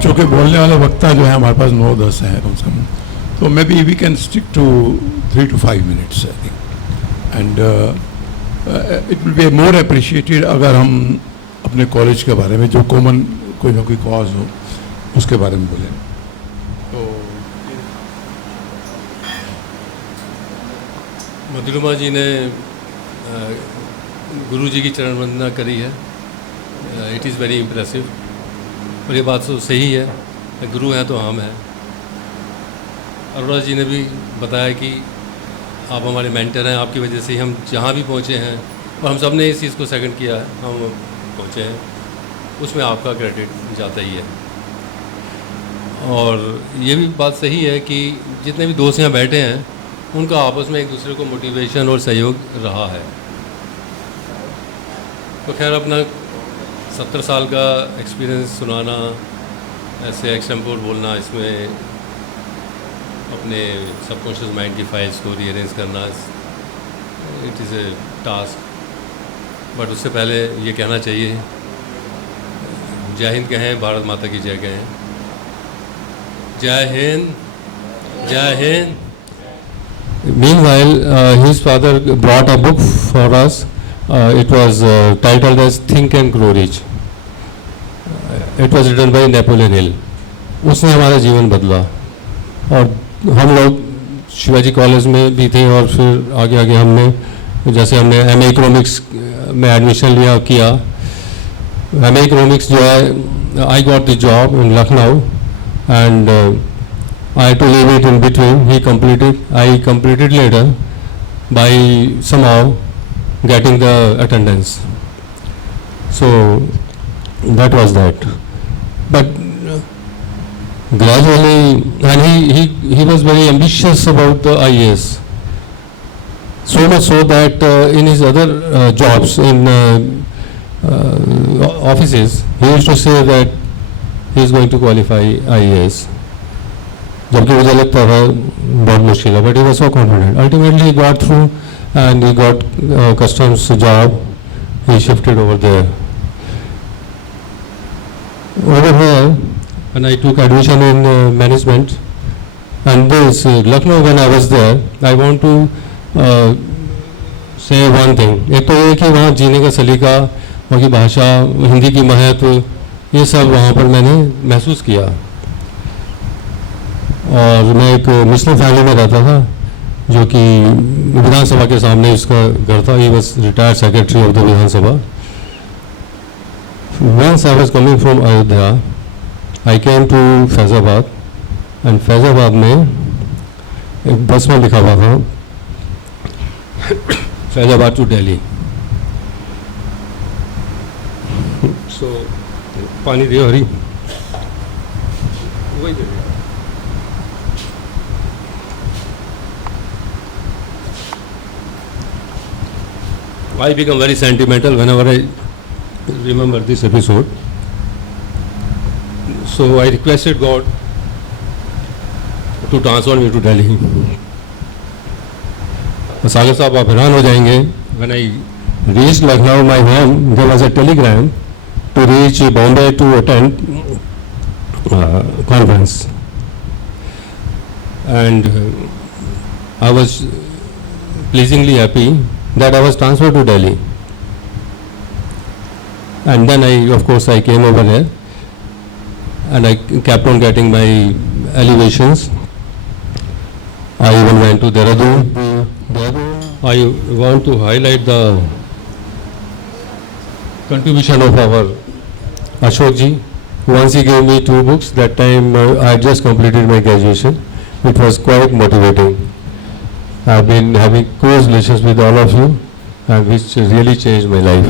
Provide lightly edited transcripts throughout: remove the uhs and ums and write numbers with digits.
चूँकि बोलने वाले वक्ता जो है हमारे पास 9-10 हैं कम से कम, तो maybe we can stick to 3 to 5 minutes I think, and it will be more appreciated अगर हम अपने कॉलेज के बारे में जो कॉमन कोई ना कोई कॉज हो उसके बारे में बोलें। तो मधुरमा जी ने गुरु जी की चरण वंदना करी है, इट इज़ वेरी इम्प्रेसिव, और ये बात तो सही है, गुरु हैं तो हम हैं। अरोड़ा जी ने भी बताया कि आप हमारे मेंटर हैं, आपकी वजह से ही हम जहाँ भी पहुँचे हैं, और हम सब ने इस चीज़ को सेकंड किया है, हम पहुँचे हैं, उसमें आपका क्रेडिट जाता ही है। और ये भी बात सही है कि जितने भी दोस्त यहाँ बैठे हैं उनका आपस में एक दूसरे को मोटिवेशन और सहयोग रहा है। तो खैर अपना 70 साल का एक्सपीरियंस सुनाना, ऐसे एक्सटेम्पोर बोलना, इसमें अपने सबकॉन्शियस माइंड की फाइल्स को रीअरेंज करना, it is a task. But उससे पहले ये कहना चाहिए, जय हिंद कहें, भारत माता की जय कहें। जय हिंद, जय Hind. Meanwhile, his father brought a book for us. It was titled as Think and Grow Rich. It was written by Napoleon Hill. उसने हमारा जीवन बदला, और हम लोग शिवाजी कॉलेज में भी थे, और फिर आगे आगे हमने जैसे हमने MA इकोनॉमिक्स में एडमिशन लिया किया। MA इकोनॉमिक्स जो है, I got the job in Lucknow, and I had to leave it in between. I completed later by somehow getting the attendance. So that was that. But gradually, and he was very ambitious about the IAS. So much so that in his other jobs in offices, he used to say that he is going to qualify IAS. जबकि मुझे लगता था बहुत मुश्किल है, but he was so confident. Ultimately he got through and he got customs job, he shifted over there. Over here when I took admission in management and this Lucknow, when I was there, I want to say one thing. एक तो ये कि वहाँ जीने का सलीका, वहाँ की भाषा, हिंदी की महत्व, ये सब वहाँ पर मैंने महसूस किया। और मैं एक मुस्लिम फैमिली में रहता था, जो कि विधानसभा के सामने उसका घर था। He was retired secretary of the Vidhansabha. Once I was coming from Ayodhya, I came to Faizabad, and Faizabad में एक बस में लिखा हुआ था फैज़ाबाद टू दिल्ली। सो पानी दियो हरी, वही दे। I become very sentimental whenever I remember this episode. So I requested God to transfer me to Delhi. सागर साहब आप हैरान हो जाएंगे, when I reached Lucknow, my home, there was a telegram to reach Bombay to attend conference, and I was pleasingly happy that I was transferred to Delhi. And then of course I came over there, and I kept on getting my elevations. I even went to Dehradun. I want to highlight the contribution of our Ashok ji. Once he gave me 2 books, that time I had just completed my graduation. It was quite motivating. I've been having close relations with all of you, and which really changed my life.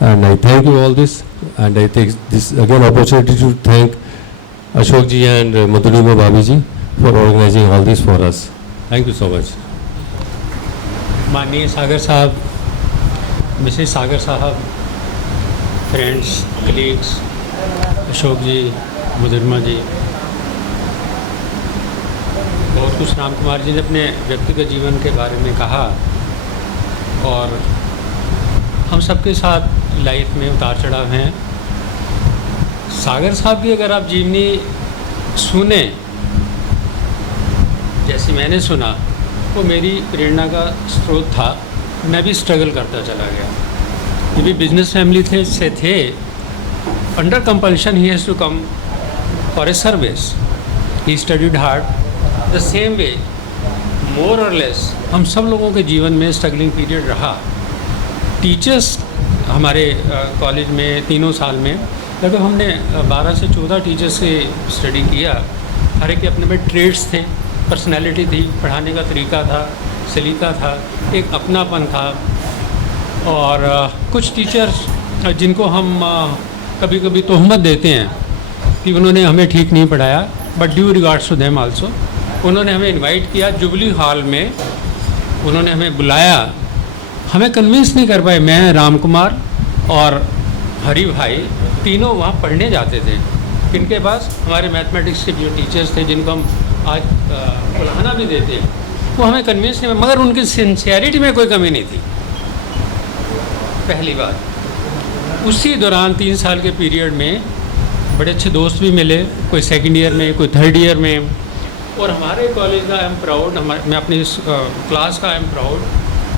And I thank you all this, and I take this again opportunity to thank Ashok ji and Madhurima Bhabhi ji for organizing all this for us. Thank you so much. माननीय सागर साहब, Mrs सागर साहब, friends, colleagues, Ashok जी, मधुरमा जी, बहुत कुछ राम कुमार जी ने अपने व्यक्तिगत जीवन के बारे में कहा, और हम सबके साथ लाइफ में उतार चढ़ाव हैं। सागर साहब की अगर आप जीवनी सुने, जैसे मैंने सुना, वो मेरी प्रेरणा का स्रोत था। मैं भी स्ट्रगल करता चला गया। ये भी बिजनेस फैमिली से थे। Under compulsion he has to come for a service. He studied hard. The same way more और लेस हम सब लोगों के जीवन में स्ट्रगलिंग पीरियड रहा। टीचर्स हमारे कॉलेज में 3 साल में लगभग हमने 12 से 14 टीचर्स से स्टडी किया। हर एक के अपने में ट्रेड्स थे, पर्सनैलिटी थी, पढ़ाने का तरीका था, सलीका था, एक अपनापन था। और कुछ टीचर्स जिनको हम कभी कभी तोहमत देते हैं कि उन्होंने हमें ठीक नहीं पढ़ाया, but due regards to them also. उन्होंने हमें इनवाइट किया जुबली हॉल में, उन्होंने हमें बुलाया। हमें कन्विंस नहीं कर पाए। मैं, राम कुमार और हरी भाई तीनों वहाँ पढ़ने जाते थे। किनके पास? हमारे मैथमेटिक्स के जो टीचर्स थे, जिनको हम आज बुलाना भी देते हैं, वो हमें कन्विंस नहीं, मगर उनकी सिंसियरिटी में कोई कमी नहीं थी। पहली बात। उसी दौरान 3 साल के पीरियड में बड़े अच्छे दोस्त भी मिले, कोई सेकंड ईयर में, कोई थर्ड ईयर में। और हमारे कॉलेज का आई एम प्राउड, मैं अपनी क्लास का आई एम प्राउड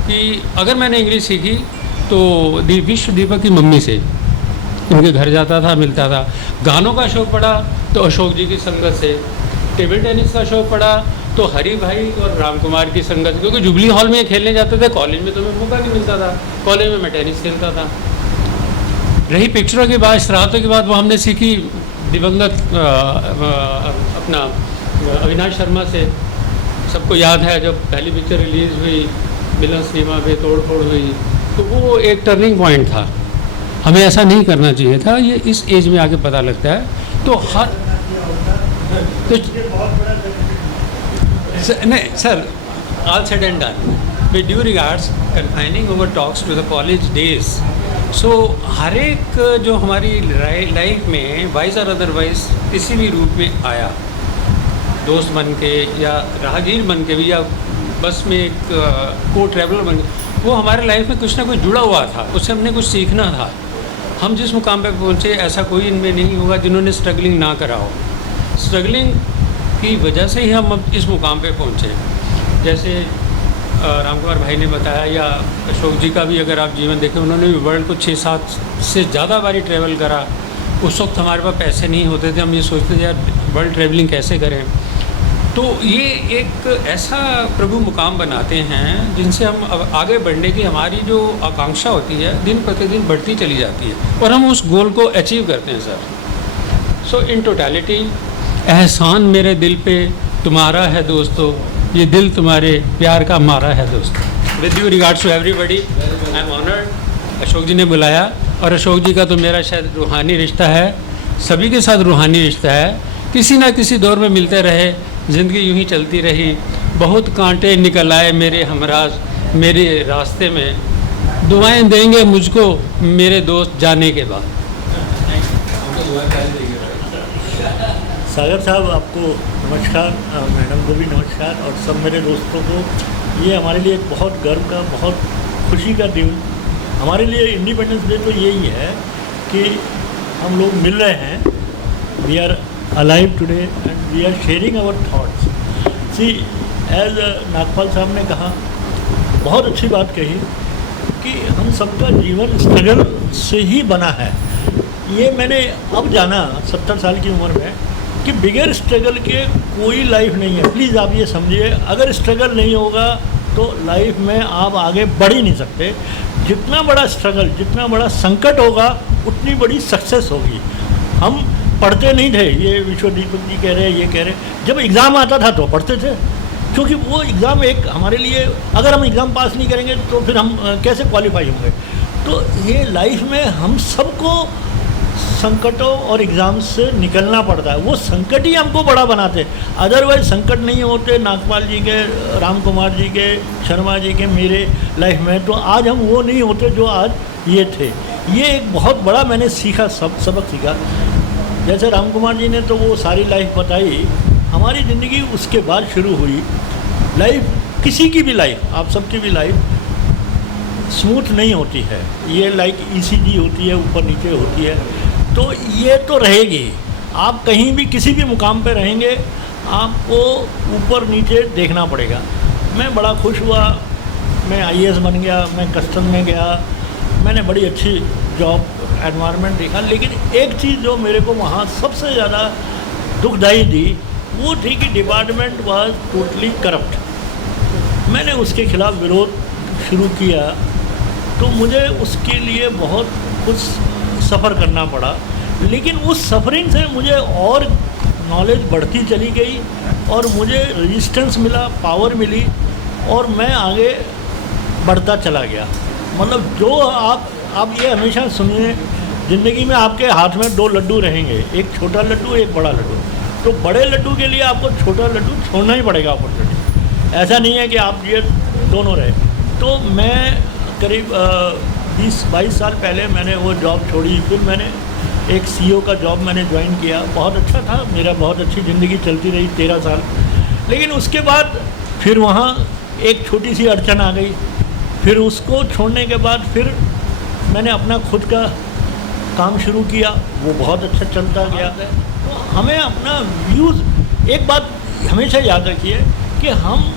कि अगर मैंने इंग्लिश सीखी तो विश्व दीपक की मम्मी से, उनके घर जाता था, मिलता था। गानों का शौक़ पड़ा तो अशोक जी की संगत से। टेबल टेनिस का शौक़ पड़ा तो हरी भाई और राम कुमार की संगत से, क्योंकि जुबली हॉल में खेलने जाते थे। कॉलेज में तो मैं मौका नहीं मिलता था। कॉलेज में मैं टेनिस खेलता था। रही पिक्चरों की बात, शरारतों की बात, वो हमने सीखी दिवंगत अपना अविनाश शर्मा से। सबको याद है जब पहली पिक्चर रिलीज़ हुई, मिलन सिनेमा पे तोड़ फोड़ हुई, तो वो एक टर्निंग पॉइंट था। हमें ऐसा नहीं करना चाहिए था। ये इस एज में आके पता लगता है। तो हर नहीं sir, all said and done, with due regards, confining over talks to the college days. So हर एक जो हमारी लाइफ में वाइज और अदरवाइज किसी भी रूप में आया, दोस्त बन के या राहगीर बन के भी, या बस में एक को ट्रैवलर बन के, वो हमारे लाइफ में कुछ ना कुछ जुड़ा हुआ था। उससे हमने कुछ सीखना था। हम जिस मुकाम पे पहुँचे, ऐसा कोई इनमें नहीं होगा जिन्होंने स्ट्रगलिंग ना करा हो। स्ट्रगलिंग की वजह से ही हम अब इस मुकाम पे पहुँचे। जैसे राम कुमार भाई ने बताया, या अशोक जी का भी अगर आप जीवन देखें, उन्होंने भी वर्ल्ड को 6-7 से ज़्यादा बारी ट्रैवल करा। उस वक्त हमारे पास पैसे नहीं होते थे, हम ये सोचते थे यार वर्ल्ड ट्रैवलिंग कैसे करें। तो ये एक ऐसा प्रभु मुकाम बनाते हैं जिनसे हम अब आगे बढ़ने की हमारी जो आकांक्षा होती है दिन प्रतिदिन बढ़ती चली जाती है, और हम उस गोल को अचीव करते हैं सर। सो इन टोटलिटी, एहसान मेरे दिल पे तुम्हारा है दोस्तों, ये दिल तुम्हारे प्यार का मारा है दोस्तों। With due regards to everybody, I am honoured. Ashok ji ने बुलाया, और अशोक जी का तो मेरा शायद रूहानी रिश्ता है, सभी के साथ रूहानी रिश्ता है। किसी ना किसी दौर में मिलते रहे, ज़िंदगी यूं ही चलती रही। बहुत कांटे निकल आए मेरे हमराज मेरे रास्ते में, दुआएं देंगे मुझको मेरे दोस्त जाने के बाद। सागर साहब, आपको नमस्कार, मैडम को भी नमस्कार, और सब मेरे दोस्तों को। ये हमारे लिए एक बहुत गर्व का, बहुत खुशी का दिन। हमारे लिए इंडिपेंडेंस डे तो यही है कि हम लोग मिल रहे हैं। We are alive today and we are sharing our thoughts. See, as Nagpal साहब ने कहा, बहुत अच्छी बात कही कि हम सबका जीवन स्ट्रगल से ही बना है। ये मैंने अब जाना 70 साल की उम्र में कि बिगैर स्ट्रगल के कोई लाइफ नहीं है। प्लीज़ आप ये समझिए, अगर स्ट्रगल नहीं होगा तो लाइफ में आप आगे बढ़ ही नहीं सकते। जितना बड़ा स्ट्रगल, जितना बड़ा संकट होगा, उतनी बड़ी सक्सेस होगी। हम पढ़ते नहीं थे, ये विश्व दीपक जी कह रहे हैं, ये कह रहे हैं। जब एग्ज़ाम आता था तो पढ़ते थे, क्योंकि वो एग्ज़ाम एक हमारे लिए, अगर हम एग्ज़ाम पास नहीं करेंगे तो फिर हम कैसे क्वालिफाई होंगे। तो ये लाइफ में हम सबको संकटों और एग्ज़ाम से निकलना पड़ता है। वो संकट ही हमको बड़ा बनाते। अदरवाइज संकट नहीं होते नागपाल जी के, राम कुमार जी के, शर्मा जी के, मेरे लाइफ में, तो आज हम वो नहीं होते जो आज ये थे। ये एक बहुत बड़ा मैंने सीखा, सबक सीखा। जैसे राम कुमार जी ने तो वो सारी लाइफ बताई, हमारी ज़िंदगी उसके बाद शुरू हुई। लाइफ, किसी की भी लाइफ, आप सबकी भी लाइफ स्मूथ नहीं होती है। ये लाइक ECG होती है, ऊपर नीचे होती है। तो ये तो रहेगी। आप कहीं भी किसी भी मुकाम पे रहेंगे, आपको ऊपर नीचे देखना पड़ेगा। मैं बड़ा खुश हुआ, मैं IAS बन गया, मैं कस्टम में गया, मैंने बड़ी अच्छी जॉब एनवायरनमेंट देखा। लेकिन एक चीज़ जो मेरे को वहाँ सबसे ज़्यादा दुखदाई थी वो थी कि डिपार्टमेंट वाज टोटली करप्ट। मैंने उसके खिलाफ विरोध शुरू किया तो मुझे उसके लिए बहुत कुछ सफ़र करना पड़ा, लेकिन उस सफरिंग से मुझे और नॉलेज बढ़ती चली गई और मुझे रेजिस्टेंस मिला, पावर मिली और मैं आगे बढ़ता चला गया। मतलब जो आप ये हमेशा सुनिए, ज़िंदगी में आपके हाथ में 2 लड्डू रहेंगे, एक छोटा लड्डू एक बड़ा लड्डू। तो बड़े लड्डू के लिए आपको छोटा लड्डू छोड़ना ही पड़ेगा अपॉर्चुनिटी। ऐसा नहीं है कि आप ये दोनों रहे। तो मैं करीब 20-22 साल पहले मैंने वो जॉब छोड़ी, फिर मैंने एक CEO का जॉब मैंने ज्वाइन किया। बहुत अच्छा था, मेरा बहुत अच्छी ज़िंदगी चलती रही 13 साल। लेकिन उसके बाद फिर वहाँ एक छोटी सी अड़चन आ गई। फिर उसको छोड़ने के बाद फिर मैंने अपना खुद का काम शुरू किया, वो बहुत अच्छा चलता गया। तो हमें अपना व्यूज़, एक बात हमेशा याद रखिए कि हम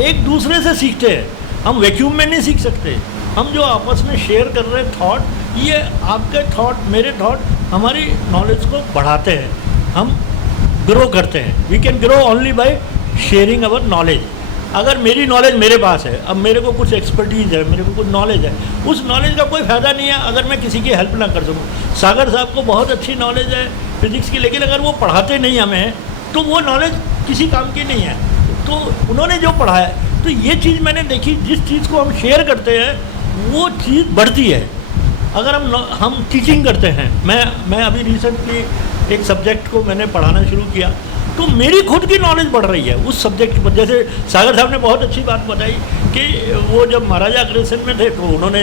एक दूसरे से सीखते हैं, हम वैक्यूम में नहीं सीख सकते। हम जो आपस में शेयर कर रहे हैं थॉट, ये आपके थॉट मेरे थॉट हमारी नॉलेज को बढ़ाते हैं, हम ग्रो करते हैं। We can grow only by sharing our knowledge. अगर मेरी नॉलेज मेरे पास है, अब मेरे को कुछ एक्सपर्टीज़ है, मेरे को कुछ नॉलेज है, उस नॉलेज का कोई फ़ायदा नहीं है अगर मैं किसी की हेल्प ना कर सकूँ। सागर साहब को बहुत अच्छी नॉलेज है फिज़िक्स की, लेकिन अगर वो पढ़ाते नहीं हमें तो वो नॉलेज किसी काम की नहीं है। तो उन्होंने जो पढ़ाया, तो ये चीज़ मैंने देखी, जिस चीज़ को हम शेयर करते हैं वो चीज़ बढ़ती है। अगर हम टीचिंग करते हैं, मैं अभी रिसेंटली एक सब्जेक्ट को मैंने पढ़ाना शुरू किया, तो मेरी खुद की नॉलेज बढ़ रही है उस सब्जेक्ट पर। जैसे सागर साहब ने बहुत अच्छी बात बताई कि वो जब महाराजा अग्रसेन में थे तो उन्होंने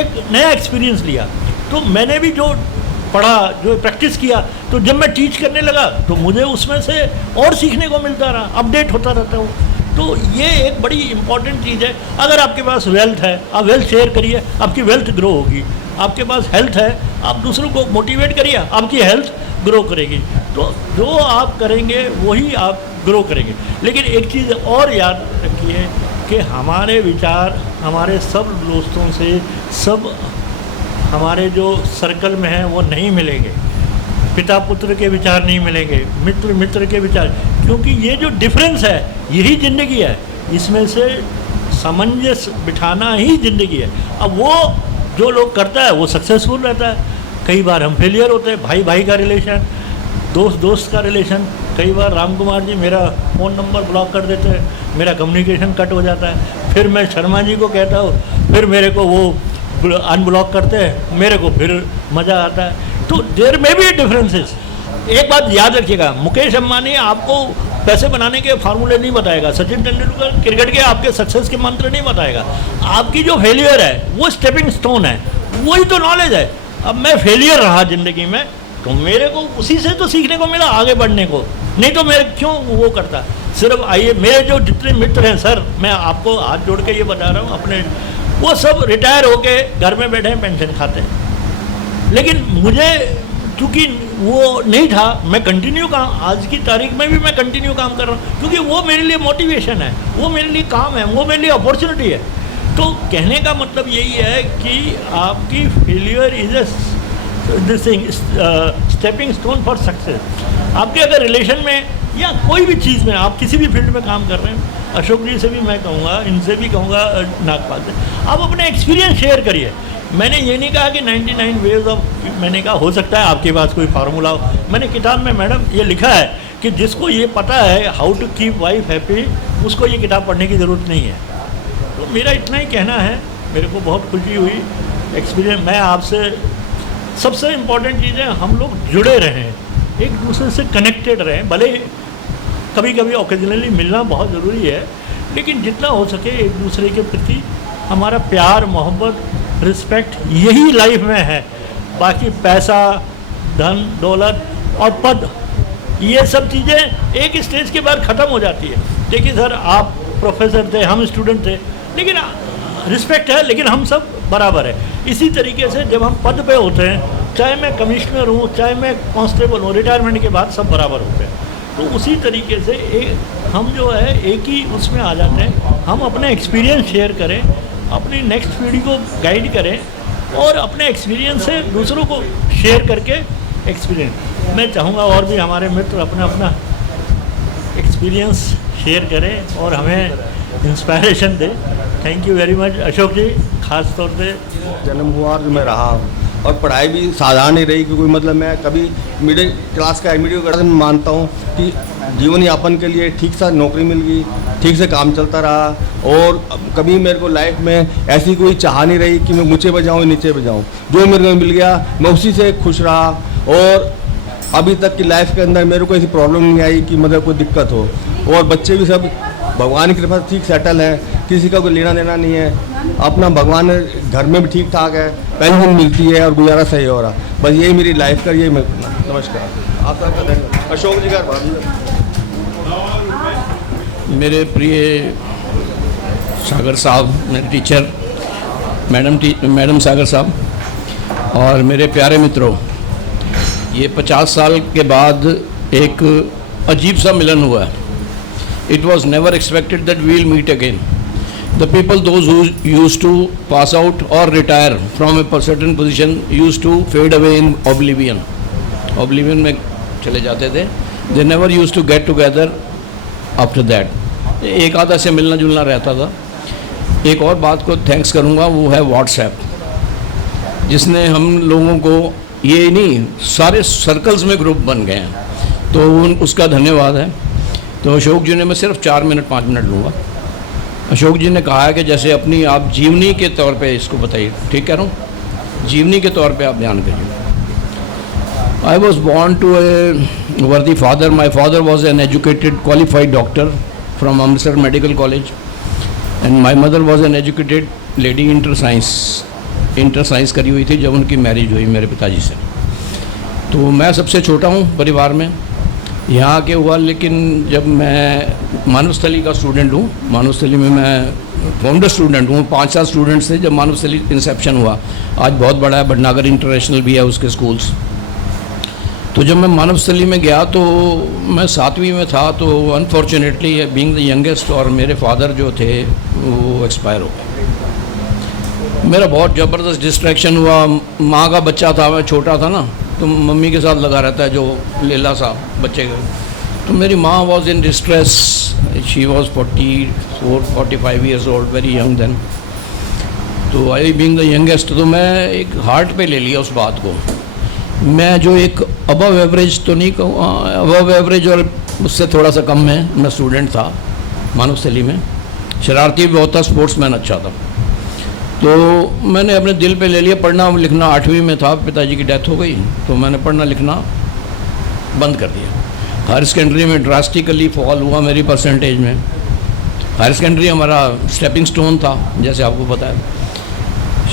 एक नया एक्सपीरियंस लिया, तो मैंने भी जो पढ़ा, जो प्रैक्टिस किया, तो जब मैं टीच करने लगा तो मुझे उसमें से और सीखने को मिलता रहा, अपडेट होता रहता हूँ। तो ये एक बड़ी इंपॉर्टेंट चीज़ है। अगर आपके पास वेल्थ है, आप वेल्थ शेयर करिए, आपकी वेल्थ ग्रो होगी। आपके पास हेल्थ है, आप दूसरों को मोटिवेट करिए, आपकी हेल्थ ग्रो करेगी। तो जो आप करेंगे वही आप ग्रो करेंगे। लेकिन एक चीज़ और याद रखिए कि हमारे विचार हमारे सब दोस्तों से, सब हमारे जो सर्कल में हैं वो नहीं मिलेंगे। पिता पुत्र के विचार नहीं मिलेंगे, मित्र मित्र के विचार, क्योंकि ये जो डिफरेंस है यही ज़िंदगी है। इसमें से सामंजस्य बिठाना ही ज़िंदगी है। अब वो जो लोग करता है वो सक्सेसफुल रहता है, कई बार हम फेलियर होते हैं। भाई भाई का रिलेशन, दोस्त दोस्त का रिलेशन, कई बार राम कुमार जी मेरा फ़ोन नंबर ब्लॉक कर देते हैं, मेरा कम्युनिकेशन कट हो जाता है। फिर मैं शर्मा जी को कहता हूँ, फिर मेरे को वो अनब्लॉक करते हैं, मेरे को फिर मज़ा आता है। तो देयर में भी डिफरेंसेस। एक बात याद रखिएगा, मुकेश अंबानी आपको पैसे बनाने के फार्मूले नहीं बताएगा, सचिन तेंदुलकर क्रिकेट के आपके सक्सेस के मंत्र नहीं बताएगा। आपकी जो फेलियर है वो स्टेपिंग स्टोन है, वही तो नॉलेज है। अब मैं फेलियर रहा ज़िंदगी में तो मेरे को उसी से तो सीखने को मिला आगे बढ़ने को, नहीं तो मैं क्यों वो करता। सिर्फ आइए, मेरे जो जितने मित्र हैं सर, मैं आपको हाथ जोड़ के ये बता रहा हूँ अपने, वो सब रिटायर होके घर में बैठे हैं, पेंशन खाते हैं। लेकिन मुझे क्योंकि वो नहीं था, मैं कंटिन्यू काम, आज की तारीख में भी मैं कंटिन्यू काम कर रहा हूँ, क्योंकि वो मेरे लिए मोटिवेशन है, वो मेरे लिए काम है, वो मेरे लिए अपॉर्चुनिटी है। तो कहने का मतलब यही है कि आपकी failure is this thing stepping stone for success. आपके अगर रिलेशन में या कोई भी चीज़ में, आप किसी भी फील्ड में काम कर रहे हैं, अशोक जी से भी मैं कहूँगा, इनसे भी कहूँगा, नागपाल से, आप अपने एक्सपीरियंस शेयर करिए। मैंने ये नहीं कहा कि 99 वेज ऑफ, मैंने कहा हो सकता है आपके पास कोई फार्मूला हो। मैंने किताब में मैडम ये लिखा है कि जिसको ये पता है how to keep wife happy, उसको ये किताब पढ़ने की ज़रूरत नहीं है। तो मेरा इतना ही कहना है। मेरे को बहुत खुशी हुई एक्सपीरियंस। मैं आपसे, सबसे इम्पॉर्टेंट चीज़ है हम लोग जुड़े रहें, एक दूसरे से कनेक्टेड रहें। भले कभी कभी ओकेजनली मिलना बहुत ज़रूरी है, लेकिन जितना हो सके एक दूसरे के प्रति हमारा प्यार, मोहब्बत, रिस्पेक्ट, यही लाइफ में है। बाकी पैसा, धन दौलत और पद, ये सब चीज़ें एक स्टेज के बाद ख़त्म हो जाती है। देखिए सर, आप प्रोफेसर थे, हम स्टूडेंट थे, लेकिन रिस्पेक्ट है, लेकिन हम सब बराबर है। इसी तरीके से जब हम पद पे होते हैं चाहे मैं कमिश्नर हूँ, चाहे मैं कांस्टेबल हूँ, रिटायरमेंट के बाद सब बराबर होते हैं। तो उसी तरीके से हम जो है एक ही उसमें आ जाते हैं। हम अपने एक्सपीरियंस शेयर करें, अपनी नेक्स्ट पीढ़ी को गाइड करें और अपने एक्सपीरियंस से दूसरों को शेयर करके एक्सपीरियंस। मैं चाहूँगा और भी हमारे मित्र अपना अपना एक्सपीरियंस शेयर करें और हमें इंस्पायरेशन दें। Thank you very much Ashok ji, ख़ास तौर पे जन्म हुआ और मैं रहा और पढ़ाई भी साधारण ही रही, क्योंकि मतलब मैं कभी मिडिल क्लास का मिडिल क्लास में मानता हूँ कि जीवन यापन के लिए ठीक सा नौकरी मिल गई, ठीक से काम चलता रहा और कभी मेरे को लाइफ में ऐसी कोई चाह नहीं रही कि मैं ऊँचे पे जाऊँ नीचे पे जाऊँ। जो मेरे को मिल गया मैं उसी से खुश रहा और अभी तक की लाइफ के अंदर मेरे को ऐसी प्रॉब्लम नहीं आई कि मतलब कोई दिक्कत हो। और बच्चे भी सब भगवान की कृपा से ठीक सेटल है, किसी का कोई लेना देना नहीं है। अपना भगवान घर में भी ठीक ठाक है, पेंशन मिलती है और गुजारा सही हो रहा। बस यही मेरी लाइफ का, यही मैं। नमस्कार, आप सबका धन्यवाद। अशोक जी का मेरे प्रिय सागर साहब, मेरे टीचर मैडम सागर साहब और मेरे प्यारे मित्रों, ये 50 साल के बाद एक अजीब सा मिलन हुआ है। It was never expected that we will meet again. The people, those who used to pass out or retire from a certain position, used to fade away in oblivion. Oblivion में चले जाते थे. They never used to get together after that. एक आधा से मिलना जुलना रहता था। एक और बात को थैंक्स करूँगा, वो है व्हाट्सएप, जिसने हम लोगों को ये नहीं सारे सर्कल्स में ग्रुप बन गए हैं, तो उसका धन्यवाद है। तो अशोक जी ने, मैं सिर्फ 4 मिनट 5 मिनट लूँगा। अशोक जी ने कहा है कि जैसे अपनी आप जीवनी के तौर पे इसको बताइए, ठीक कह रहा हूँ, जीवनी के तौर पे आप बयान करिए। आई वॉज बॉर्न टू ए वर्दी father. My father was an educated qualified doctor from Amritsar medical college and my mother was an educated lady inter science करी हुई थी जब उनकी मैरिज हुई मेरे पिताजी से। तो मैं सबसे छोटा हूँ परिवार में, यहाँ के हुआ। लेकिन जब मैं मानवस्थली का स्टूडेंट हूँ, मानवस्थली में मैं फाउंडर स्टूडेंट हूँ। 5-7 स्टूडेंट्स थे जब मानवस्थली इंसेप्शन हुआ। आज बहुत बड़ा है, भटनागर इंटरनेशनल भी है उसके स्कूल्स। तो जब मैं मानवस्थली में गया तो मैं 7वीं में था। तो अनफॉर्चुनेटली बीइंग द यंगेस्ट, और मेरे फादर जो थे वो एक्सपायर हो गए। मेरा बहुत ज़बरदस्त डिस्ट्रैक्शन हुआ। माँ का बच्चा था, मैं छोटा था ना, तो मम्मी के साथ लगा रहता है जो लेला सा बच्चे का। तो मेरी माँ was in distress. She was 44-45 years old, very young then. तो आई बीइंग द यंगेस्ट, तो मैं एक हार्ट पे ले लिया उस बात को। मैं जो एक अबव एवरेज तो नहीं कहूँ, अबव एवरेज और उससे थोड़ा सा कम में मैं स्टूडेंट था मानवस्थली में। शरारती भी बहुत था, स्पोर्ट्समैन अच्छा था। तो मैंने अपने दिल पे ले लिया पढ़ना लिखना। 8वीं में था, पिताजी की डेथ हो गई, तो मैंने पढ़ना लिखना बंद कर दिया। हायर सेकेंडरी में ड्रास्टिकली फॉल हुआ मेरी परसेंटेज में। हायर सेकेंडरी हमारा स्टेपिंग स्टोन था, जैसे आपको पता है।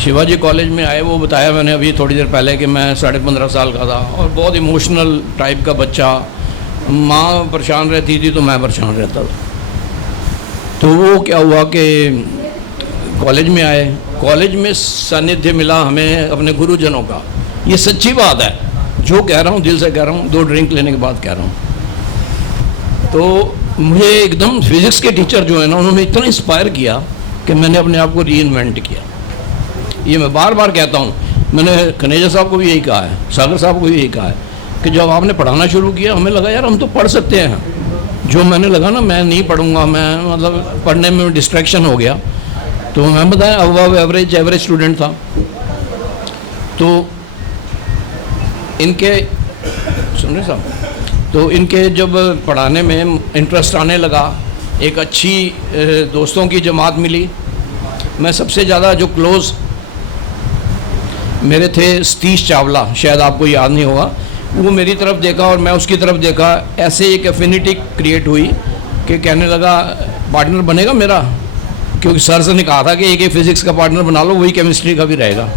शिवाजी कॉलेज में आए, वो बताया मैंने अभी थोड़ी देर पहले कि मैं 15.5 साल का था और बहुत इमोशनल टाइप का बच्चा। माँ परेशान रहती थी तो मैं परेशान रहता था। तो वो क्या हुआ कि कॉलेज में आए, कॉलेज में सानिध्य मिला हमें अपने गुरुजनों का। ये सच्ची बात है, जो कह रहा हूँ दिल से कह रहा हूँ, 2 ड्रिंक लेने के बाद कह रहा हूँ। तो मुझे एकदम फिज़िक्स के टीचर जो है ना, उन्होंने इतना इंस्पायर किया कि मैंने अपने आप को रीइन्वेंट किया। ये मैं बार बार कहता हूँ, मैंने खनेजा साहब को भी यही कहा है, सागर साहब को भी यही कहा है कि जब आपने पढ़ाना शुरू किया हमें लगा यार हम तो पढ़ सकते हैं। जो मैंने लगा ना मैं नहीं पढ़ूंगा, मैं मतलब पढ़ने में डिस्ट्रैक्शन हो गया। तो मैं बताया अबव एवरेज स्टूडेंट था। तो इनके सुन रहे साहब, तो इनके जब पढ़ाने में इंटरेस्ट आने लगा, एक अच्छी दोस्तों की जमात मिली। मैं सबसे ज़्यादा जो क्लोज़ मेरे थे सतीश चावला, शायद आपको याद नहीं होगा, वो मेरी तरफ देखा और मैं उसकी तरफ देखा। ऐसे एक एफिनिटी क्रिएट हुई कि कहने लगा पार्टनर बनेगा मेरा, क्योंकि सर से ने कहा था कि एक फिज़िक्स का पार्टनर बना लो, वही केमिस्ट्री का भी रहेगा।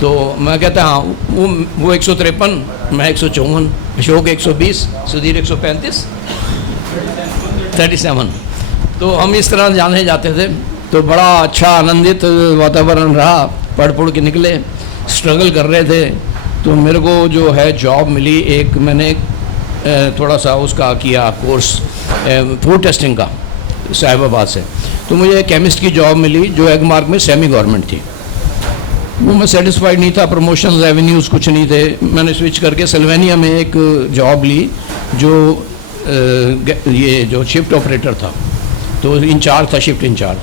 तो मैं कहता हाँ, वो 153, मैं 154, अशोक 120, सुधीर 135, 37। तो हम इस तरह जाने जाते थे। तो बड़ा अच्छा आनंदित वातावरण रहा, पढ़ के निकले, स्ट्रगल कर रहे थे। तो मेरे को जो है जॉब मिली, एक मैंने थोड़ा सा उसका किया कोर्स फूड टेस्टिंग का साहिबाबाद से, तो मुझे केमिस्ट की जॉब मिली जो एगमार्क में सेमी गवर्नमेंट थी। वो मैं सेटिस्फाइड नहीं था, प्रमोशंस रेवेन्यूज़ कुछ नहीं थे। मैंने स्विच करके सिल्वेनिया में एक जॉब ली जो ये जो शिफ्ट ऑपरेटर था, तो इंचार्ज था, शिफ्ट इंचार्ज।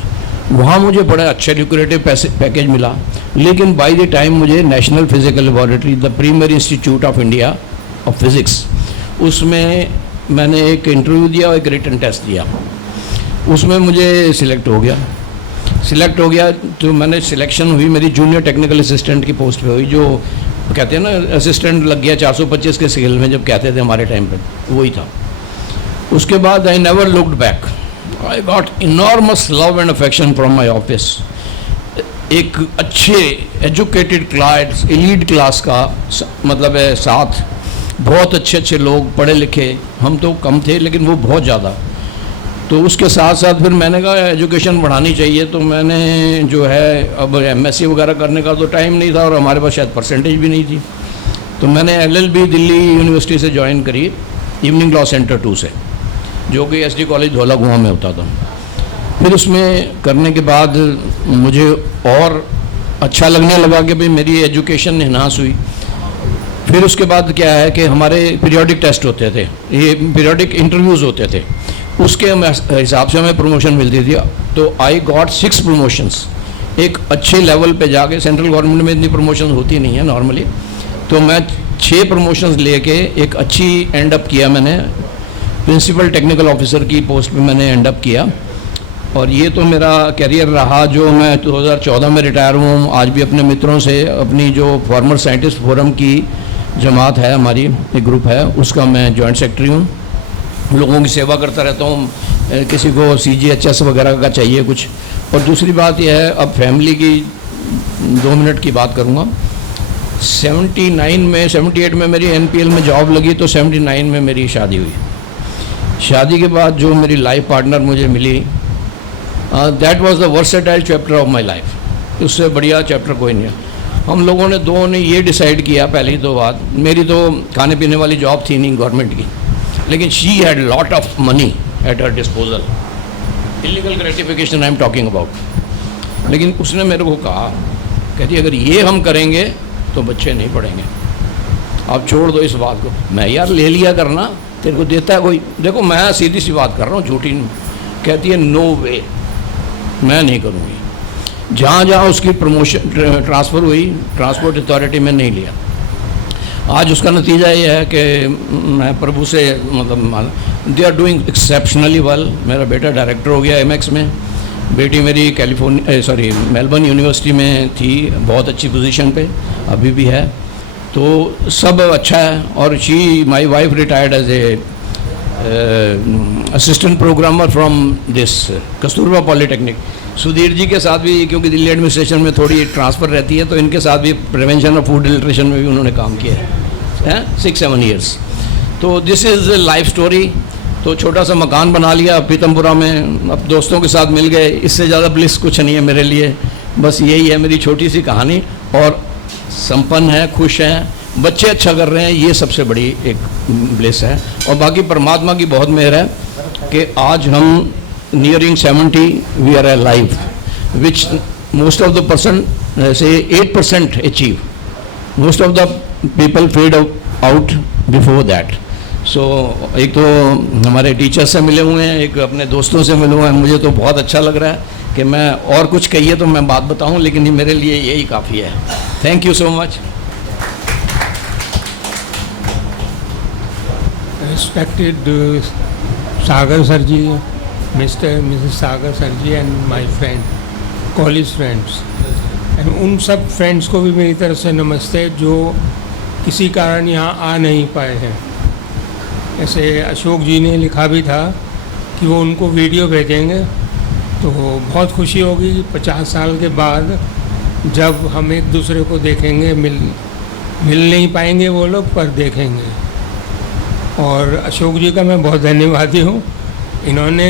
वहाँ मुझे बड़ा अच्छा ल्यूक्रेटिव पैकेज मिला, लेकिन बाय द टाइम मुझे national physical laboratory, the premier institute of India of physics, उसमें मैंने एक इंटरव्यू दिया और एक रिटन टेस्ट दिया। उसमें मुझे सिलेक्ट हो गया तो मैंने सिलेक्शन हुई, मेरी जूनियर टेक्निकल असिस्टेंट की पोस्ट पे हुई, जो कहते हैं ना असिस्टेंट लग गया 425 के स्केल में जब कहते थे हमारे टाइम पे, वही था। उसके बाद I never looked back, I got enormous love and affection from my office. एक अच्छे एजुकेटेड क्लास, एलीट क्लास का मतलब है साथ, बहुत अच्छे लोग, पढ़े लिखे, हम तो कम थे लेकिन वो बहुत ज़्यादा। तो उसके साथ साथ फिर मैंने कहा एजुकेशन बढ़ानी चाहिए, तो मैंने जो है अब एमएससी वगैरह करने का तो टाइम नहीं था और हमारे पास शायद परसेंटेज भी नहीं थी, तो मैंने एलएलबी दिल्ली यूनिवर्सिटी से ज्वाइन करी, इवनिंग लॉ सेंटर 2 से, जो कि एसडी कॉलेज धौला कुआं में होता था। फिर उसमें करने के बाद मुझे और अच्छा लगने लगा कि भाई मेरी एजुकेशन इन्हांस हुई। फिर उसके बाद क्या है कि हमारे पीरियोडिक टेस्ट होते थे, ये पीरियोडिक इंटरव्यूज़ होते थे, उसके हिसाब से हमें प्रमोशन मिलती थी। तो आई गॉट 6 प्रमोशंस, एक अच्छे लेवल पे जाके, सेंट्रल गवर्नमेंट में इतनी प्रमोशन होती नहीं है नॉर्मली, तो मैं 6 प्रमोशंस लेके एक अच्छी एंड अप किया, मैंने प्रिंसिपल टेक्निकल ऑफिसर की पोस्ट पे मैंने एंड अप किया। और ये तो मेरा करियर रहा, जो मैं 2014 में रिटायर हुआ हूँ। आज भी अपने मित्रों से, अपनी जो फॉर्मर साइंटिस्ट फोरम की जमात है हमारी, एक ग्रुप है, उसका मैं जॉइंट सेक्रेटरी हूँ। लोगों की सेवा करता रहता हूँ, किसी को CGHS वगैरह का चाहिए कुछ। और दूसरी बात यह है, अब फैमिली की 2 मिनट की बात करूँगा। 78 में मेरी NPL में जॉब लगी, तो 79 में मेरी शादी हुई। शादी के बाद जो मेरी लाइफ पार्टनर मुझे मिली, that was the versatile chapter of my life. उससे बढ़िया चैप्टर कोई नहीं है। हम लोगों ने दोनों ने ये डिसाइड किया, पहली तो बात, मेरी तो खाने पीने वाली जॉब थी नहीं गवर्नमेंट की, लेकिन she had lot of money at her disposal, illegal gratification I am talking about. लेकिन उसने मेरे को कहा, कहती अगर ये हम करेंगे तो बच्चे नहीं पढ़ेंगे, आप छोड़ दो इस बात को। मैं यार ले लिया करना, तेरे को देता है कोई। देखो मैं सीधी सी बात कर रहा हूँ, झूठी नहीं। कहती है नो वे, मैं नहीं करूँगी। जहाँ जहाँ उसकी प्रमोशन ट्रांसफ़र हुई, ट्रांसपोर्ट अथॉरिटी में नहीं लिया। आज उसका नतीजा ये है कि मैं प्रभु से मतलब they are doing exceptionally well. मेरा बेटा डायरेक्टर हो गया MX में, बेटी मेरी मेलबर्न यूनिवर्सिटी में थी, बहुत अच्छी पोजीशन पे अभी भी है। तो सब अच्छा है। और she my wife retired as a assistant programmer from this Kasturba polytechnic. Sudhir ji के साथ भी, क्योंकि दिल्ली एडमिनिस्ट्रेशन में थोड़ी ट्रांसफ़र रहती है, तो इनके साथ भी प्रिवेंशन ऑफ फूड एडल्ट्रेशन में भी उन्होंने काम किया है 6-7 ईयर्स। तो दिस इज़ लाइफ स्टोरी। तो छोटा सा मकान बना लिया पीतमपुरा में, अब दोस्तों के साथ मिल गए, इससे ज़्यादा ब्लिस कुछ नहीं है मेरे लिए। बस यही है मेरी छोटी सी कहानी। और संपन्न है, खुश हैं, बच्चे अच्छा कर रहे हैं, ये सबसे बड़ी एक ब्लिस है। और बाकी परमात्मा की बहुत मेहर है कि आज हम nearing 70 we are alive, which most of the person से 8% achieve, most of the people fade out before that. So एक तो हमारे टीचर से मिले हुए हैं, एक अपने दोस्तों से मिले हुए हैं। मुझे तो बहुत अच्छा लग रहा है कि मैं और कुछ कहिए तो मैं बात बताऊं, लेकिन ये मेरे लिए यही काफ़ी है। Thank you so much. Respected Sagar Sarji, Mr. and Mrs. Sagar Sarji and my friend, college friends, and उन सब फ्रेंड्स को भी मेरी तरफ से नमस्ते जो किसी कारण यहाँ आ नहीं पाए हैं। ऐसे अशोक जी ने लिखा भी था कि वो उनको वीडियो भेजेंगे, तो बहुत खुशी होगी 50 साल के बाद जब हम एक दूसरे को देखेंगे। मिल नहीं पाएंगे वो लोग, पर देखेंगे। और अशोक जी का मैं बहुत धन्यवादी हूँ, इन्होंने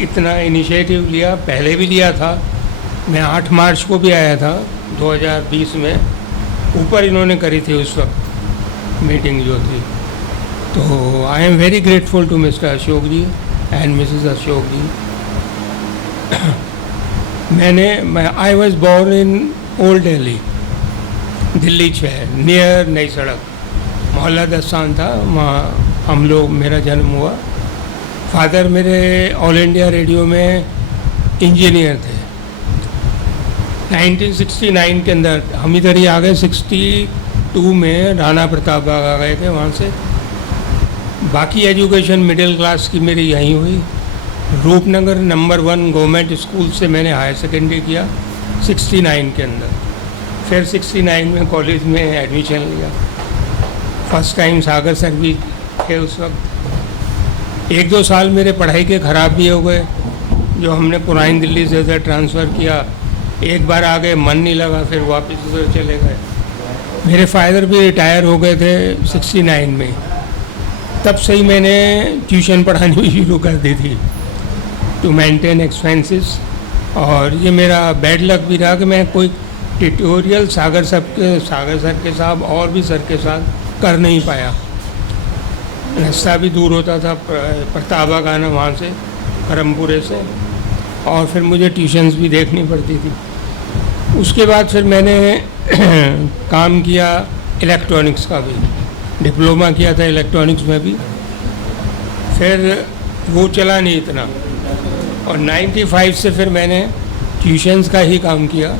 इतना इनिशिएटिव लिया, पहले भी लिया था। मैं 8 मार्च को भी आया था 2020 में, ऊपर इन्होंने करी थी उस वक्त मीटिंग जो थी। तो I am very grateful to Mr Ashok ji and Mrs Ashok ji. I was born in old Delhi, Delhi 6 near Nai Sarak, मोहल्ला दस्तान था, वहाँ मेरा जन्म हुआ। फादर मेरे ऑल इंडिया रेडियो में इंजीनियर थे। 1969 के अंदर हम इधर ही आ गए, 62 में राणा प्रताप बाग आ गए थे वहाँ से। बाकी एजुकेशन मिडिल क्लास की मेरी यहीं हुई। रूपनगर नंबर 1 गवर्नमेंट स्कूल से मैंने हायर सेकेंडरी किया 69 के अंदर। फिर 69 में कॉलेज में एडमिशन लिया। फर्स्ट टाइम सागर सर भी थे उस वक्त। 1-2 साल मेरे पढ़ाई के ख़राब भी हो गए, जो हमने पुरानी दिल्ली से उधर ट्रांसफ़र किया। एक बार आ गए, मन नहीं लगा, फिर वापस उधर चले गए। मेरे फादर भी रिटायर हो गए थे 69 में। तब से ही मैंने ट्यूशन पढ़ानी भी शुरू कर दी थी टू मेंटेन एक्सपेंसेस। और ये मेरा बैड लक भी रहा कि मैं कोई ट्यूटोरियल सागर सर के साथ और भी सर के साथ कर नहीं पाया। रास्ता भी दूर होता था, प्रतापबाग आना वहाँ से, करमपुरे से, और फिर मुझे ट्यूशन्स भी देखनी पड़ती थी। उसके बाद फिर मैंने काम किया इलेक्ट्रॉनिक्स का भी, डिप्लोमा किया था इलेक्ट्रॉनिक्स में भी। फिर वो चला नहीं इतना, और 95 से फिर मैंने ट्यूशन्स का ही काम किया।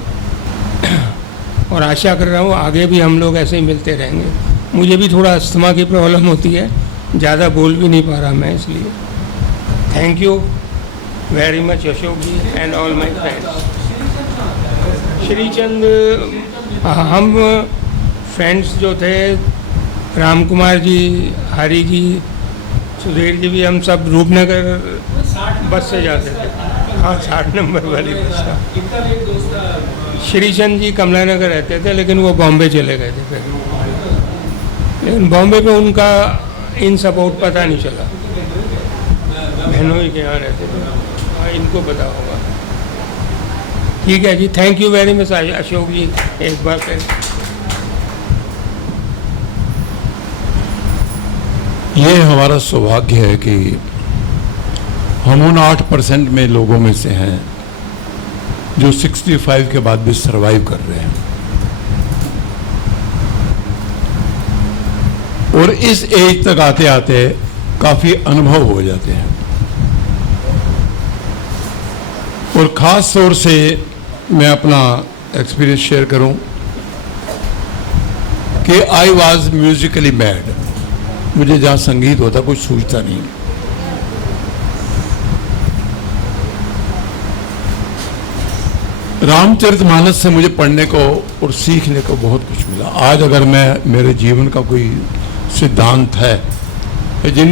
और आशा कर रहा हूँ आगे भी हम लोग ऐसे ही मिलते रहेंगे। मुझे भी थोड़ा अस्थमा की प्रॉब्लम होती है, ज़्यादा बोल भी नहीं पा रहा मैं, इसलिए thank you very much Ashok ji and all my friends. Shrichand, हम फ्रेंड्स जो थे, राम कुमार जी, हरी जी, सुधीर जी भी, हम सब रूपनगर बस से जाते थे। हाँ, 60 नंबर वाली बस का। श्रीचंद जी कमला नगर रहते थे, लेकिन वो बॉम्बे चले गए थे फिर। लेकिन बॉम्बे में उनका इन सपोर्ट पता नहीं चला, बहनों ही के यहाँ रहते थे। हाँ, इनको पता होगा। ठीक है जी, thank you very much Ashok ji एक बार फिर। ये हमारा सौभाग्य है कि हम उन 8% में लोगों में से हैं जो 65 के बाद भी सरवाइव कर रहे हैं। और इस एज तक आते आते काफ़ी अनुभव हो जाते हैं। और ख़ास तौर से मैं अपना एक्सपीरियंस शेयर करूं कि आई वॉज म्यूजिकली मैड। मुझे जहाँ संगीत होता कुछ सूझता नहीं। रामचरितमानस से मुझे पढ़ने को और सीखने को बहुत कुछ मिला। आज अगर मैं मेरे जीवन का कोई सिद्धांत है, जिन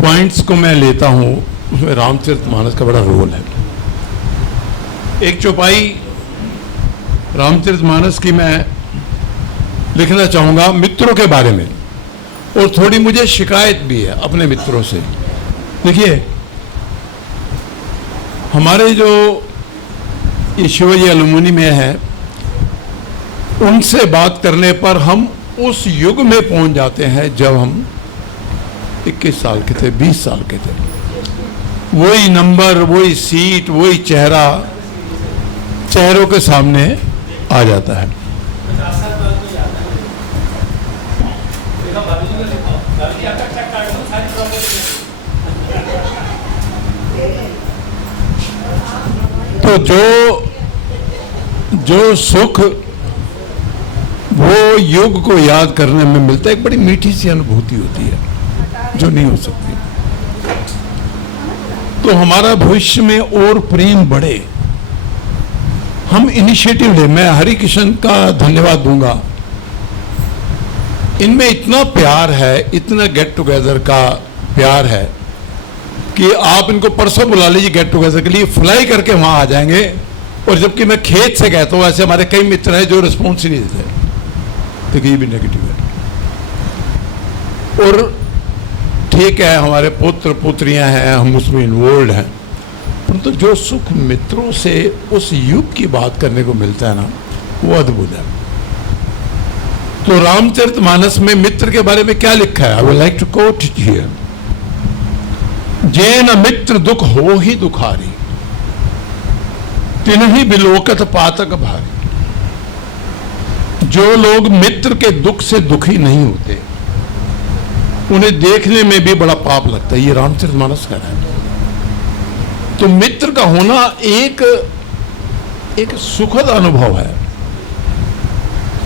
पॉइंट्स को मैं लेता हूँ उसमें रामचरितमानस का बड़ा रोल है। एक चौपाई रामचरितमानस की मैं लिखना चाहूँगा मित्रों के बारे में, और थोड़ी मुझे शिकायत भी है अपने मित्रों से। देखिए, हमारे जो ये शिवाजी एलुमनी में है, उनसे बात करने पर हम उस युग में पहुंच जाते हैं जब हम 21 साल के थे, 20 साल के थे। वही नंबर, वही सीट, वही चेहरा चेहरों के सामने आ जाता है। तो जो सुख वो युग को याद करने में मिलता है, एक बड़ी मीठी सी अनुभूति होती है जो नहीं हो सकती। तो हमारा भविष्य में और प्रेम बढ़े, हम इनिशिएटिव लें। मैं हरि किशन का धन्यवाद दूंगा। इनमें इतना प्यार है, इतना गेट टुगेदर का प्यार है कि आप इनको परसों बुला लीजिए गेट टुगेदर के लिए, फ्लाई करके वहां आ जाएंगे। और जबकि मैं खेत से कहता हूँ, ऐसे हमारे कई मित्र हैं जो रिस्पॉन्स ही नहीं देते, तो ये भी नेगेटिव है। और ठीक है, हमारे पुत्र पुत्रियां हैं, हम उसमें इन्वॉल्व हैं, परंतु जो सुख मित्रों से उस युग की बात करने को मिलता है ना, वो अद्भुत है। तो रामचरितमानस में मित्र के बारे में क्या लिखा है? I would like to quote it here. Jain मित्र दुख हो ही दुखारी, तिन्हि बिलोकत पातक भारी। जो लोग मित्र के दुख से दुखी नहीं होते, उन्हें देखने में भी बड़ा पाप लगता है। ये रामचरितमानस का है। तो मित्र का होना एक सुखद अनुभव है।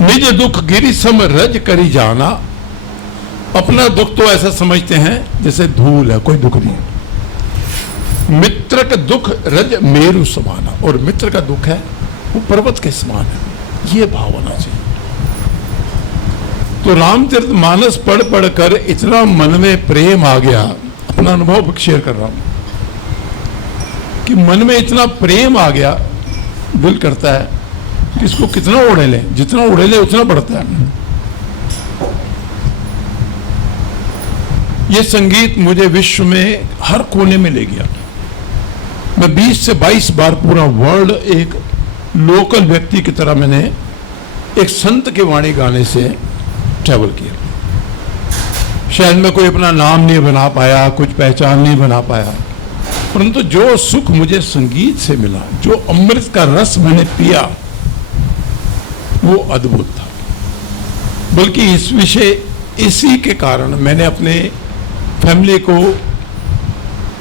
निज दुख गिरि सम रज करी जाना। अपना दुख तो ऐसा समझते हैं जैसे धूल है, कोई दुख नहीं है। मित्र का दुख रज मेरु समाना, और मित्र का दुख है वो पर्वत के समान है। ये भाव होना चाहिए। तो रामचरितमानस पढ़ पढ़कर इतना मन में प्रेम आ गया, अपना अनुभव शेयर कर रहा हूं कि मन में इतना प्रेम आ गया, दिल करता है कि इसको कितना उड़े ले, जितना उड़े ले उतना बढ़ता है। ये संगीत मुझे विश्व में हर कोने में ले गया। मैं 20 से 22 बार पूरा वर्ल्ड एक लोकल व्यक्ति की तरह मैंने एक संत की वाणी गाने से ट्रैवल किया। शायद मैं कोई अपना नाम नहीं बना पाया, कुछ पहचान नहीं बना पाया, परंतु जो सुख मुझे संगीत से मिला, जो अमृत का रस मैंने पिया, वो अद्भुत था। बल्कि इसी के कारण मैंने अपने फैमिली को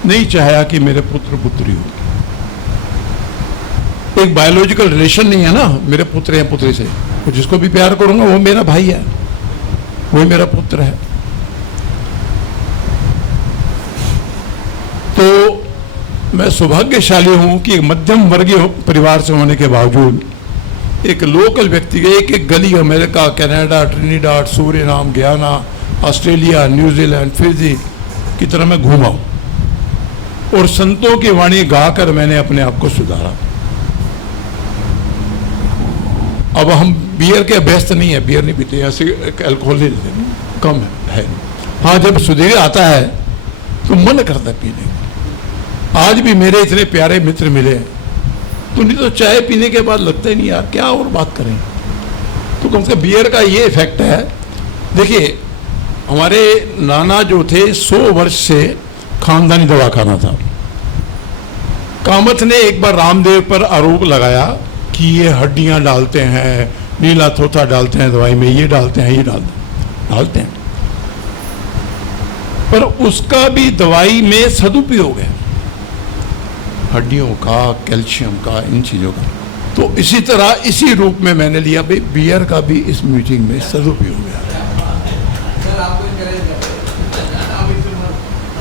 नहीं चाहा कि मेरे पुत्र पुत्री हो। एक बायोलॉजिकल रिलेशन नहीं है ना मेरे पुत्र या पुत्री से। तो जिसको भी प्यार करूंगा वो मेरा भाई है, वही मेरा पुत्र है। तो मैं सौभाग्यशाली हूं कि एक मध्यम वर्गीय परिवार से होने के बावजूद एक लोकल व्यक्ति के एक गली America, Canada, Trinidad, Suriname, Guyana, Australia, New Zealand, Fiji की तरह मैं घूमा हूं और संतों की वाणी गाकर मैंने अपने आप को सुधारा। अब हम बियर के अभ्यस्त नहीं है, बियर नहीं पीते, ऐसे अल्कोहल नहीं लेते, कम है। हाँ, जब सुधीर आता है तो मन करता है पीने। आज भी मेरे इतने प्यारे मित्र मिले, तो नहीं तो चाय पीने के बाद लगता ही नहीं यार क्या और बात करें। तो कम से कम बियर का ये इफेक्ट है। देखिए, हमारे नाना जो थे 100 वर्ष से खानदानी दवा खाना था। कामत ने एक बार रामदेव पर आरोप लगाया कि ये हड्डियां डालते हैं, नीला थोथा डालते हैं दवाई में, ये डालते हैं, ये डालते हैं, पर उसका भी दवाई में सदुपयोग है, हड्डियों का, कैल्शियम का, इन चीज़ों का। तो इसी तरह इसी रूप में मैंने लिया भाई बियर का भी इस मीटिंग में सदुपयोग है।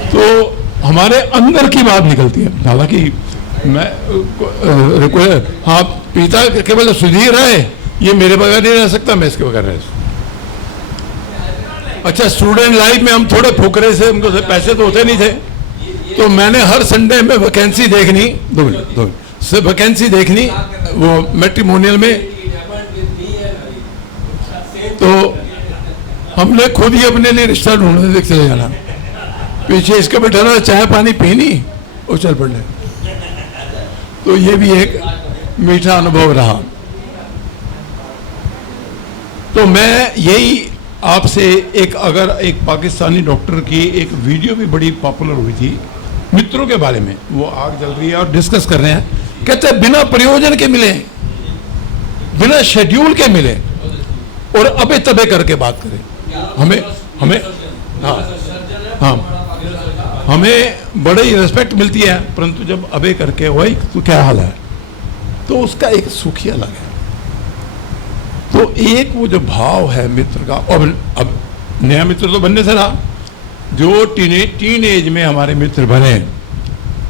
तो हमारे अंदर की बात निकलती है। हालांकि मैं हाँ पिता केवल सुधीर है, ये मेरे बगैर नहीं रह सकता, मैं इसके बगैर रह सकता। अच्छा, स्टूडेंट लाइफ में हम थोड़े फुकरे से, हमको पैसे तो होते नहीं थे, तो मैंने हर संडे में वैकेंसी देखनी, वैकेंसी देखनी वो मैट्रिमोनियल में। तो हमने खुद ही अपने लिए रिश्ता ढूंढने देख चले जाना, पीछे इसके बैठा चाय पानी पीनी और चल पड़ने। तो ये भी एक मीठा अनुभव रहा। तो मैं यही आपसे अगर एक पाकिस्तानी डॉक्टर की एक वीडियो भी बड़ी पॉपुलर हुई थी मित्रों के बारे में, वो आग जल रही है और डिस्कस कर रहे हैं, कहते हैं बिना प्रयोजन के मिले, बिना शेड्यूल के मिले और अबे तबे करके बात करें। हमें हाँ हमें बड़ी रिस्पेक्ट मिलती है, परंतु जब अबे करके वही तो क्या हाल है, तो उसका एक सुख ही अलग है। तो एक वो जो भाव है मित्र का, और अब नया मित्र तो बनने से रहा, जो टीन एज में हमारे मित्र बने,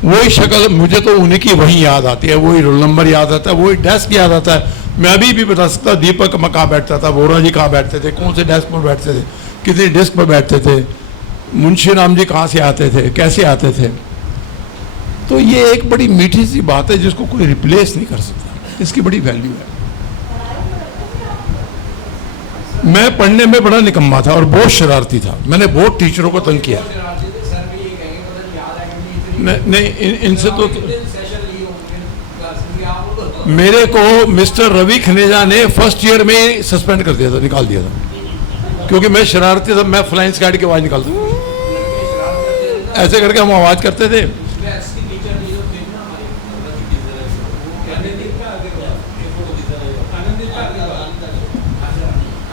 वही शक्ल मुझे तो उन्हीं की वही याद आती है, वही रोल नंबर याद आता है, वही डेस्क याद आता है। मैं अभी भी बता सकता दीपक में कहाँ बैठता था, वोरा जी कहाँ बैठते थे, कौन से डेस्क पर बैठते थे, कितनी डेस्क पर बैठते थे, मुंशी राम जी कहाँ से आते थे, कैसे आते थे। तो ये एक बड़ी मीठी सी बात है जिसको कोई रिप्लेस नहीं कर सकता, इसकी बड़ी वैल्यू है। मैं पढ़ने में बड़ा निकम्मा था और बहुत शरारती था, मैंने बहुत टीचरों को तंग किया। नहीं, इनसे तो मेरे को मिस्टर रवि खनेजा ने फर्स्ट ईयर में सस्पेंड कर दिया था, निकाल दिया था। क्योंकि मैं शरारती था, मैं फ्लाइंग स्क्वाड की आवाज़ निकालता हूँ, ऐसे करके हम आवाज़ करते थे।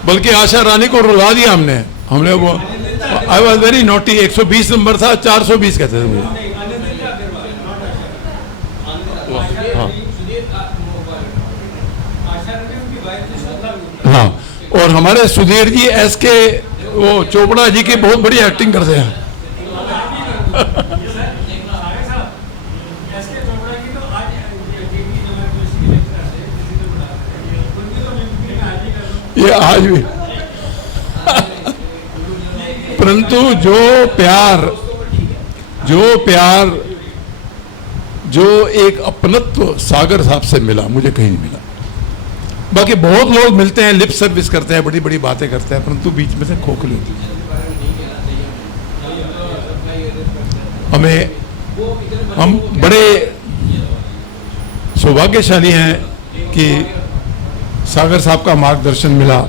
बल्कि आशा रानी को रुला दिया हमने वो, I was very naughty, 120 number था, 420 कहते थे मुझे। हाँ, और हमारे सुधीर जी SK वो चोपड़ा जी की बहुत बड़ी एक्टिंग करते हैं। ये आज भी परंतु जो प्यार जो एक अपनत्व सागर साहब से मिला, मुझे कहीं नहीं मिला। बाकी बहुत लोग मिलते हैं, लिप सर्विस करते हैं, बड़ी बड़ी बातें करते हैं, परंतु बीच में से खोखले होते हैं। हम बड़े सौभाग्यशाली हैं कि सागर साहब का मार्गदर्शन मिला।